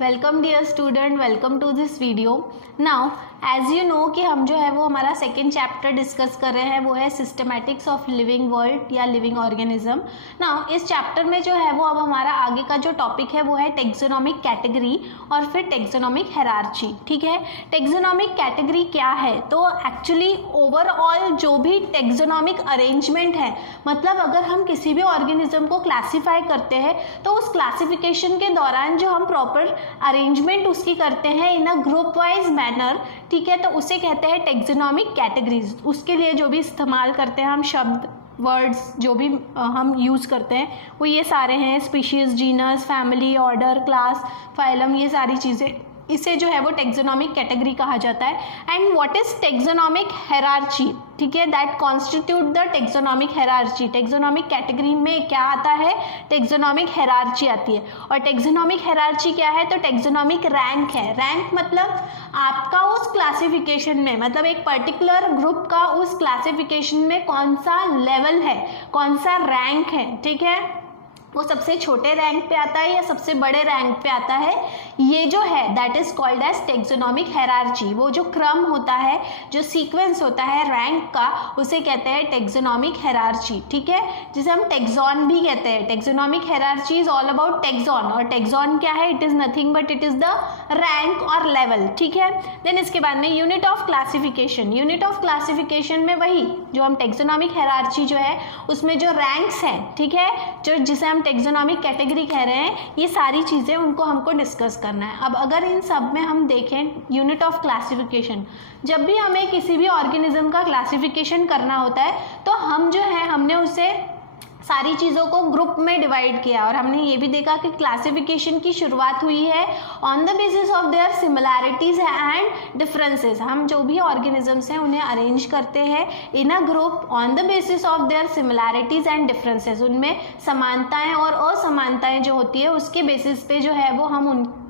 Welcome dear student, welcome to this video. Now as you know कि हम जो है वो हमारा सेकेंड चैप्टर डिस्कस कर रहे हैं, वो है सिस्टमैटिक्स ऑफ लिविंग वर्ल्ड या लिविंग ऑर्गेनिज्म। नाउ इस चैप्टर में जो है वो अब हमारा आगे का जो टॉपिक है वो है टेक्सोनोमिक कैटेगरी और फिर टेक्सोनोमिक हायरार्ची। ठीक है, टेक्सोनोमिक कैटेगरी क्या है? तो एक्चुअली ओवरऑल जो भी टेक्सोनोमिक अरेंजमेंट है, मतलब अगर हम किसी भी ऑर्गेनिज्म को क्लासीफाई करते हैं तो उस क्लासिफिकेशन के दौरान जो हम प्रॉपर अरेंजमेंट उसकी करते हैं in a group wise manner, ठीक है, तो उसे कहते हैं टेक्सोनोमिक कैटेगरीज। उसके लिए जो भी इस्तेमाल करते हैं हम शब्द, वर्ड्स जो भी हम यूज़ करते हैं वो ये सारे हैं: species, genus, family, order, class, phylum, ये सारी चीज़ें, इसे जो है वो टेक्सोनोमिक कैटेगरी कहा जाता है। And what is taxonomic hierarchy? ठीक है, that constitute the taxonomic hierarchy. Taxonomic category में क्या आता है? टेक्सोनोमिक हायरार्ची आती है। और टेक्सोनोमिक हायरार्ची क्या है? तो टेक्सोनोमिक रैंक है। रैंक मतलब आपका उस क्लासिफिकेशन में, मतलब एक पर्टिकुलर ग्रुप का उस क्लासिफिकेशन में कौन सा लेवल है, कौन सा रैंक है। ठीक है, वो सबसे छोटे रैंक पे आता है या सबसे बड़े रैंक पे आता है, ये जो है that is called as taxonomic hierarchy. वो जो क्रम होता है, जो सीक्वेंस होता है रैंक का, उसे कहते हैं टेक्सोनोमिक हायरार्ची। ठीक है, जिसे हम टेक्सॉन भी कहते हैं। Taxonomic hierarchy is all about taxon. और टेक्सॉन क्या है? It is nothing but it is the rank और लेवल। ठीक है, देन इसके बाद में unit of classification. Unit of classification में वही जो हम टेक्सोनोमिक हायरार्ची जो है उसमें जो रैंक्स हैं, ठीक है, जो जिसे हम टेक्सोनोमिक कैटेगरी कह रहे हैं, ये सारी चीज़ें उनको हमको डिस्कस करना है। अब अगर इन सब में हम देखें यूनिट ऑफ क्लासिफिकेशन, जब भी हमें किसी भी ऑर्गेनिज्म का क्लासिफिकेशन करना होता है तो हम जो है हमने उसे सारी चीज़ों को ग्रुप में डिवाइड किया। और हमने ये भी देखा कि क्लासिफिकेशन की शुरुआत हुई है on the basis of their similarities and differences. हम जो भी ऑर्गेनिजम्स हैं उन्हें अरेंज करते हैं in a group on the basis of their similarities and differences. उनमें समानताएं और असमानताएं जो होती है उसके बेसिस पे जो है वो हम उनको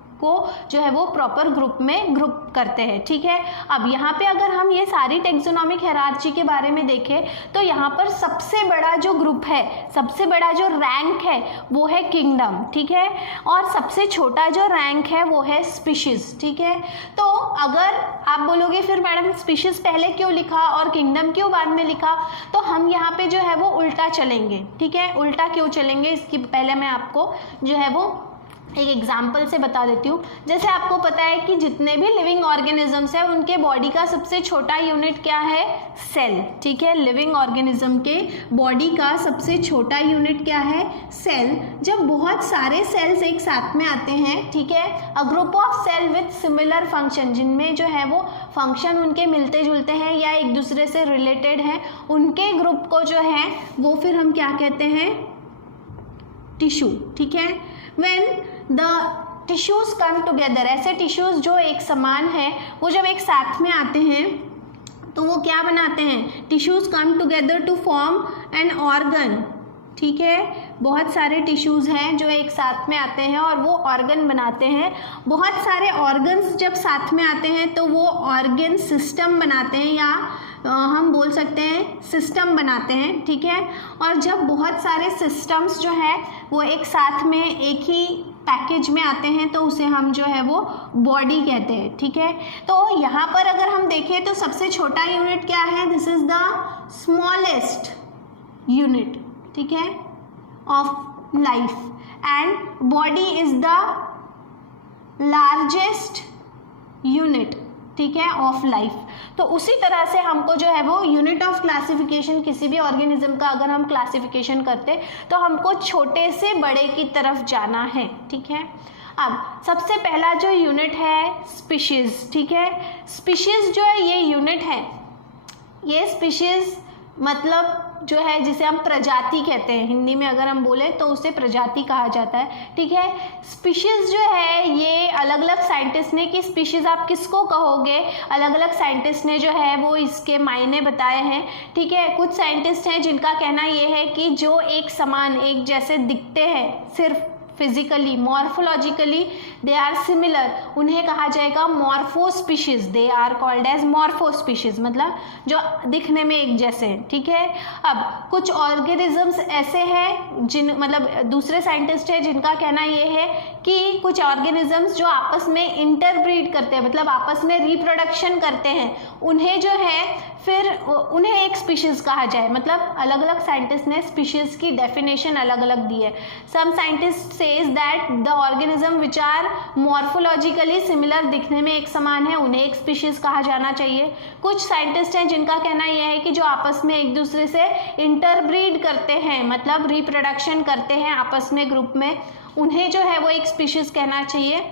जो है वो प्रॉपर ग्रुप में ग्रुप करते हैं। ठीक है, अब यहाँ पे अगर हम ये सारी टेक्सोनोमिक हायरार्ची के बारे में देखें तो यहाँ पर सबसे बड़ा जो ग्रुप है, सबसे बड़ा जो रैंक है वो है किंगडम। ठीक है, और सबसे छोटा जो रैंक है वो है स्पीशीज। ठीक है, तो अगर आप बोलोगे फिर मैडम स्पीशीज पहले क्यों लिखा और किंगडम क्यों बाद में लिखा, तो हम यहाँ पे जो है वो उल्टा चलेंगे। ठीक है, उल्टा क्यों चलेंगे इसकी पहले मैं आपको जो है वो एक एग्जाम्पल से बता देती हूँ। जैसे आपको पता है कि जितने भी लिविंग ऑर्गेनिजम्स हैं उनके बॉडी का सबसे छोटा यूनिट क्या है? सेल। ठीक है, लिविंग ऑर्गेनिज्म के बॉडी का सबसे छोटा यूनिट क्या है? सेल। जब बहुत सारे सेल्स एक साथ में आते हैं, ठीक है, a group of cell with similar function, जिनमें जो है वो फंक्शन उनके मिलते जुलते हैं या एक दूसरे से रिलेटेड हैं, उनके ग्रुप को जो है वो फिर हम क्या कहते हैं? टिश्यू। ठीक है, when the tissues come together, ऐसे टिश्यूज जो एक समान है वो जब एक साथ में आते हैं तो वो क्या बनाते हैं? Tissues come together to form an organ. ठीक है, बहुत सारे टिश्यूज हैं जो एक साथ में आते हैं और वो ऑर्गन बनाते हैं। बहुत सारे ऑर्गन्स जब साथ में आते हैं तो वो ऑर्गन सिस्टम बनाते हैं, या हम बोल सकते हैं सिस्टम बनाते हैं। ठीक है, और जब बहुत सारे सिस्टम्स जो है वो एक साथ में एक ही पैकेज में आते हैं तो उसे हम जो है वो बॉडी कहते हैं। ठीक है, तो यहाँ पर अगर हम देखें तो सबसे छोटा यूनिट क्या है? This is the smallest unit, ठीक है, of life, and body is the largest unit, ठीक है, ऑफ लाइफ। तो उसी तरह से हमको जो है वो यूनिट ऑफ क्लासिफिकेशन, किसी भी ऑर्गेनिज्म का अगर हम क्लासिफिकेशन करते तो हमको छोटे से बड़े की तरफ जाना है। ठीक है, अब सबसे पहला जो यूनिट है स्पीशीज। ठीक है, स्पीशीज जो है ये यूनिट है, ये स्पीशीज मतलब जो है जिसे हम प्रजाति कहते हैं, हिंदी में अगर हम बोले तो उसे प्रजाति कहा जाता है। ठीक है, स्पीशीज जो है ये अलग अलग साइंटिस्ट ने, कि स्पीशीज आप किसको कहोगे, अलग अलग साइंटिस्ट ने जो है वो इसके मायने बताए हैं। ठीक है, कुछ साइंटिस्ट हैं जिनका कहना ये है कि जो एक समान, एक जैसे दिखते हैं सिर्फ physically, morphologically they are similar, उन्हें कहा जाएगा morphospecies. They are called as morphospecies, मतलब जो दिखने में एक जैसे हैं। ठीक है, अब कुछ ऑर्गेनिजम्स ऐसे हैं जिन, मतलब दूसरे साइंटिस्ट हैं जिनका कहना ये है कि कुछ ऑर्गेनिजम्स जो आपस में इंटरब्रीड करते हैं, मतलब आपस में रिप्रोडक्शन करते हैं, उन्हें जो है फिर उन्हें एक स्पीशीज कहा जाए। मतलब अलग अलग साइंटिस्ट ने स्पीशीज की डेफिनेशन अलग अलग दी है। Some scientist says that the organism which are morphologically similar, दिखने में एक समान है, उन्हें एक स्पीशीज कहा जाना चाहिए। कुछ साइंटिस्ट हैं जिनका कहना यह है कि जो आपस में एक दूसरे से इंटरब्रीड करते हैं, मतलब रिप्रोडक्शन करते हैं आपस में ग्रुप में, उन्हें जो है वो एक स्पीशीज कहना चाहिए।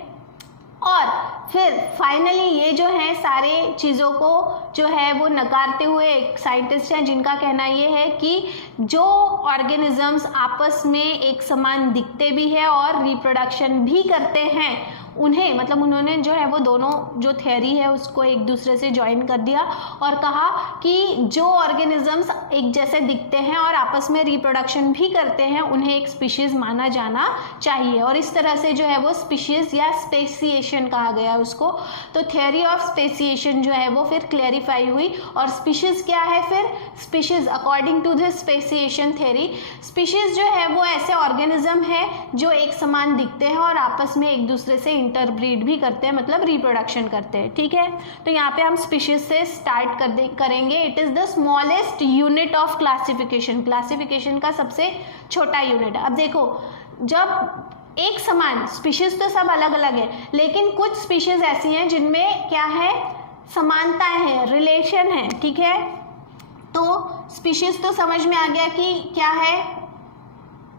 और फिर फाइनली ये जो है सारे चीज़ों को जो है वो नकारते हुए एक साइंटिस्ट हैं जिनका कहना ये है कि जो ऑर्गेनिजम्स आपस में एक समान दिखते भी है और रिप्रोडक्शन भी करते हैं, उन्हें, मतलब उन्होंने जो है वो दोनों जो थ्योरी है उसको एक दूसरे से ज्वाइन कर दिया और कहा कि जो ऑर्गेनिजम्स एक जैसे दिखते हैं और आपस में रिप्रोडक्शन भी करते हैं, उन्हें एक स्पीशीज माना जाना चाहिए। और इस तरह से जो है वो स्पीशीज या स्पेसिएशन कहा गया उसको। तो थ्योरी ऑफ स्पेसिएशन जो है वो फिर क्लैरिफाई हुई। और स्पीशीज क्या है फिर? Species according to this speciation theory, species जो है वो ऐसे ऑर्गेनिज्म है जो एक समान दिखते हैं और आपस में एक दूसरे से इंटरब्रीड भी करते हैं, मतलब रिप्रोडक्शन करते हैं। ठीक है, तो यहाँ पे हम स्पीशीज से स्टार्ट करेंगे। It is the smallest unit of classification, classification का सबसे छोटा यूनिट। अब देखो, जब एक समान स्पीशीज तो सब अलग अलग है, लेकिन कुछ स्पीशीज ऐसी हैं जिनमें क्या है, समानताएं हैं, रिलेशन है। ठीक है, तो स्पीशीज तो समझ में आ गया कि क्या है,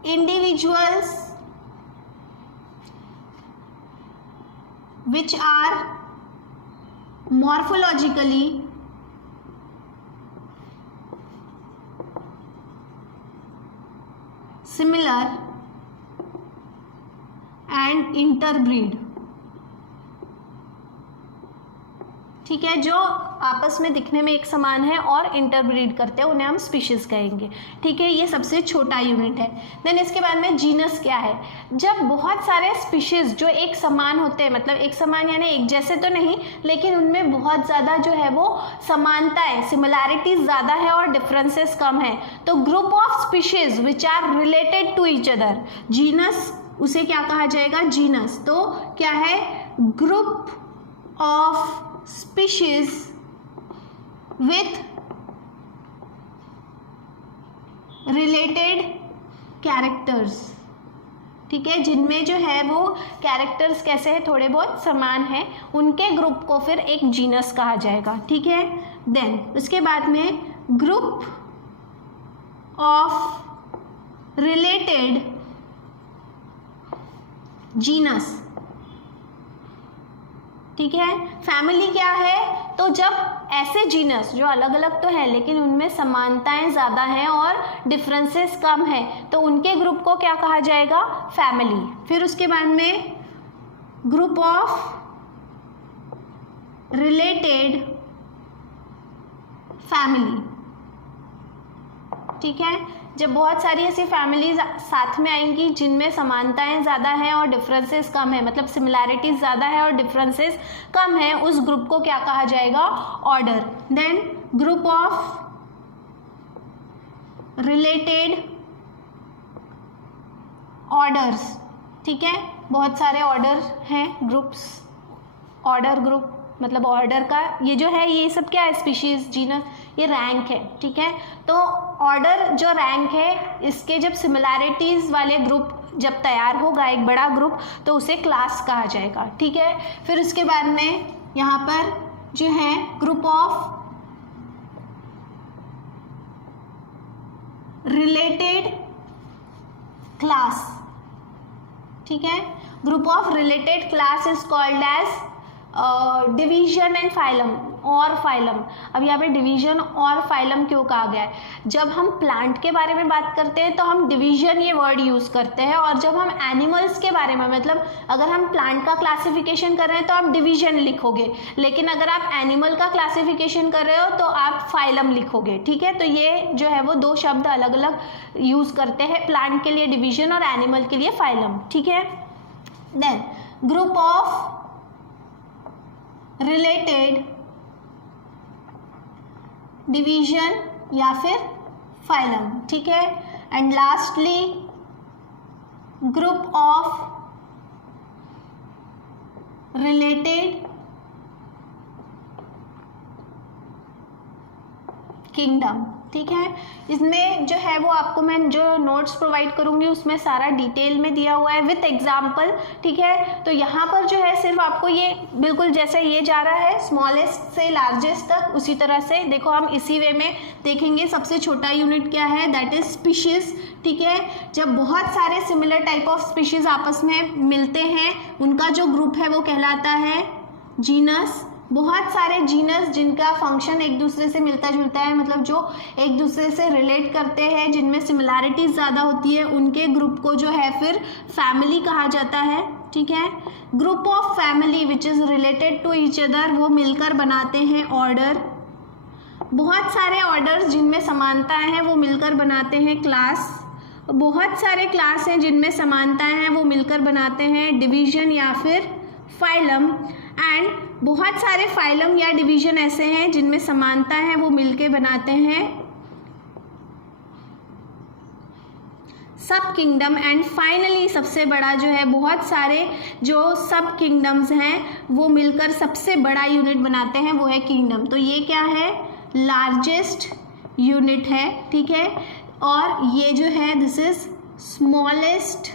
individuals which are morphologically similar and interbreed। ठीक है, जो आपस में दिखने में एक समान है और इंटरब्रीड करते हैं, उन्हें हम स्पीशीज कहेंगे। ठीक है, ये सबसे छोटा यूनिट है। देन इसके बाद में जीनस क्या है? जब बहुत सारे स्पीशीज जो एक समान होते हैं, मतलब एक समान यानी एक जैसे तो नहीं, लेकिन उनमें बहुत ज़्यादा जो है वो समानताएं, सिमिलैरिटीज ज़्यादा है और डिफरेंसेस कम है, तो group of species which are related to each other, genus, उसे क्या कहा जाएगा? जीनस। तो क्या है? Group of species with related characters। ठीक है, जिनमें जो है वो कैरेक्टर्स कैसे हैं, थोड़े बहुत समान हैं, उनके ग्रुप को फिर एक जीनस कहा जाएगा। ठीक है, देन उसके बाद में ग्रुप ऑफ रिलेटेड जीनस। ठीक है, फैमिली क्या है? तो जब ऐसे जीनस जो अलग अलग तो है लेकिन उनमें समानताएं ज़्यादा हैं और डिफरेंसेस कम है, तो उनके ग्रुप को क्या कहा जाएगा? फैमिली। फिर उसके बाद में ग्रुप ऑफ रिलेटेड फैमिली। ठीक है, जब बहुत सारी ऐसी फैमिलीज साथ में आएंगी जिनमें समानताएं ज़्यादा हैं और डिफरेंसेस कम है, मतलब सिमिलैरिटीज ज़्यादा है और डिफरेंसेस कम है, उस ग्रुप को क्या कहा जाएगा? Order. Then group of related orders. ठीक है, बहुत सारे ऑर्डर हैं, ग्रुप्स, ऑर्डर ग्रुप, मतलब ऑर्डर का ये जो है, ये सब क्या है? स्पीशीज, जीनस, ये रैंक है। ठीक है, तो ऑर्डर जो रैंक है, इसके जब सिमिलैरिटीज वाले ग्रुप जब तैयार होगा, एक बड़ा ग्रुप, तो उसे क्लास कहा जाएगा। ठीक है, फिर उसके बाद में यहाँ पर जो है ग्रुप ऑफ रिलेटेड क्लास। ठीक है, group of related class is called as division and phylum और फाइलम। अब यहाँ पे डिवीजन और फाइलम क्यों कहा गया है? जब हम प्लांट के बारे में बात करते हैं तो हम डिवीजन ये वर्ड यूज़ करते हैं, और जब हम एनिमल्स के बारे में, मतलब अगर हम प्लांट का क्लासिफिकेशन कर रहे हैं तो आप डिवीजन लिखोगे, लेकिन अगर आप एनिमल का क्लासिफिकेशन कर रहे हो तो आप फाइलम लिखोगे। ठीक है, तो ये जो है वो दो शब्द अलग अलग यूज़ करते हैं, प्लांट के लिए डिवीजन और एनिमल के लिए फाइलम। ठीक है, then group of related division या फिर फाइलम। ठीक है, and lastly group of related kingdom. ठीक है, इसमें जो है वो आपको मैं जो नोट्स प्रोवाइड करूंगी उसमें सारा डिटेल में दिया हुआ है विथ एग्जाम्पल। ठीक है, तो यहाँ पर जो है सिर्फ आपको ये बिल्कुल जैसे ये जा रहा है स्मॉलेस्ट से लार्जेस्ट तक, उसी तरह से देखो हम इसी वे में देखेंगे। सबसे छोटा यूनिट क्या है, दैट इज स्पीशीज। ठीक है, जब बहुत सारे सिमिलर टाइप ऑफ स्पीशीज आपस में मिलते हैं उनका जो ग्रुप है वो कहलाता है जीनस। बहुत सारे जीनस जिनका फंक्शन एक दूसरे से मिलता जुलता है, मतलब जो एक दूसरे से रिलेट करते हैं, जिनमें सिमिलैरिटीज ज़्यादा होती है, उनके ग्रुप को जो है फिर फैमिली कहा जाता है। ठीक है, group of family which is related to each other, वो मिलकर बनाते हैं ऑर्डर। बहुत सारे ऑर्डर्स जिनमें समानताएं हैं वो मिलकर बनाते हैं क्लास। बहुत सारे क्लास हैं जिनमें समानताएं हैं वो मिलकर बनाते हैं डिवीजन या फिर फाइलम। एंड बहुत सारे फाइलम या डिवीजन ऐसे हैं जिनमें समानता है वो मिलके बनाते हैं सब किंगडम। एंड फाइनली सबसे बड़ा जो है, बहुत सारे जो सब किंगडम्स हैं वो मिलकर सबसे बड़ा यूनिट बनाते हैं, वो है किंगडम। तो ये क्या है, लार्जेस्ट यूनिट है। ठीक है, और ये जो है दिस इज स्मॉलेस्ट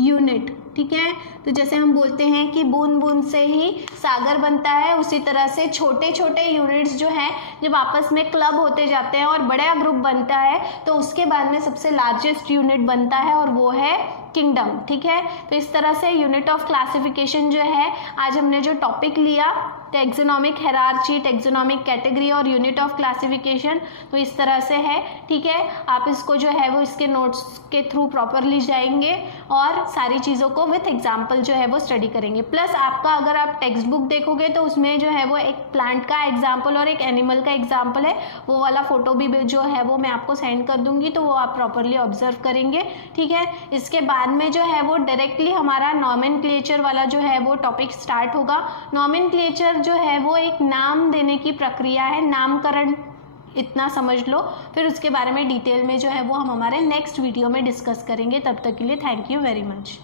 यूनिट। ठीक है, तो जैसे हम बोलते हैं कि बूंद बूंद से ही सागर बनता है, उसी तरह से छोटे छोटे यूनिट्स जो हैं जब आपस में क्लब होते जाते हैं और बड़ा ग्रुप बनता है तो उसके बाद में सबसे लार्जेस्ट यूनिट बनता है और वो है किंगडम। ठीक है, तो इस तरह से यूनिट ऑफ क्लासिफिकेशन जो है आज हमने जो टॉपिक लिया टेक्सोनॉमिक हायरार्की, टेक्सोनॉमिक कैटेगरी और यूनिट ऑफ क्लासिफिकेशन, तो इस तरह से है। ठीक है, आप इसको जो है वो इसके नोट्स के थ्रू प्रॉपरली जाएंगे और सारी चीज़ों को विथ एग्जाम्पल जो है वो स्टडी करेंगे। प्लस आपका अगर आप टेक्स्ट बुक देखोगे तो उसमें जो है वो एक प्लांट का एग्जाम्पल और एक एनिमल का एग्जाम्पल है, वो वाला फोटो भी जो है वो मैं आपको सेंड कर दूंगी, तो वो आप प्रॉपरली ऑब्जर्व करेंगे। ठीक है, इसके बाद में जो है वो डायरेक्टली हमारा नॉमेनक्लेचर वाला जो है वो टॉपिक स्टार्ट होगा। नॉमेनक्लेचर जो है वो एक नाम देने की प्रक्रिया है, नामकरण, इतना समझ लो। फिर उसके बारे में डिटेल में जो है वो हम हमारे नेक्स्ट वीडियो में डिस्कस करेंगे। तब तक के लिए थैंक यू वेरी मच।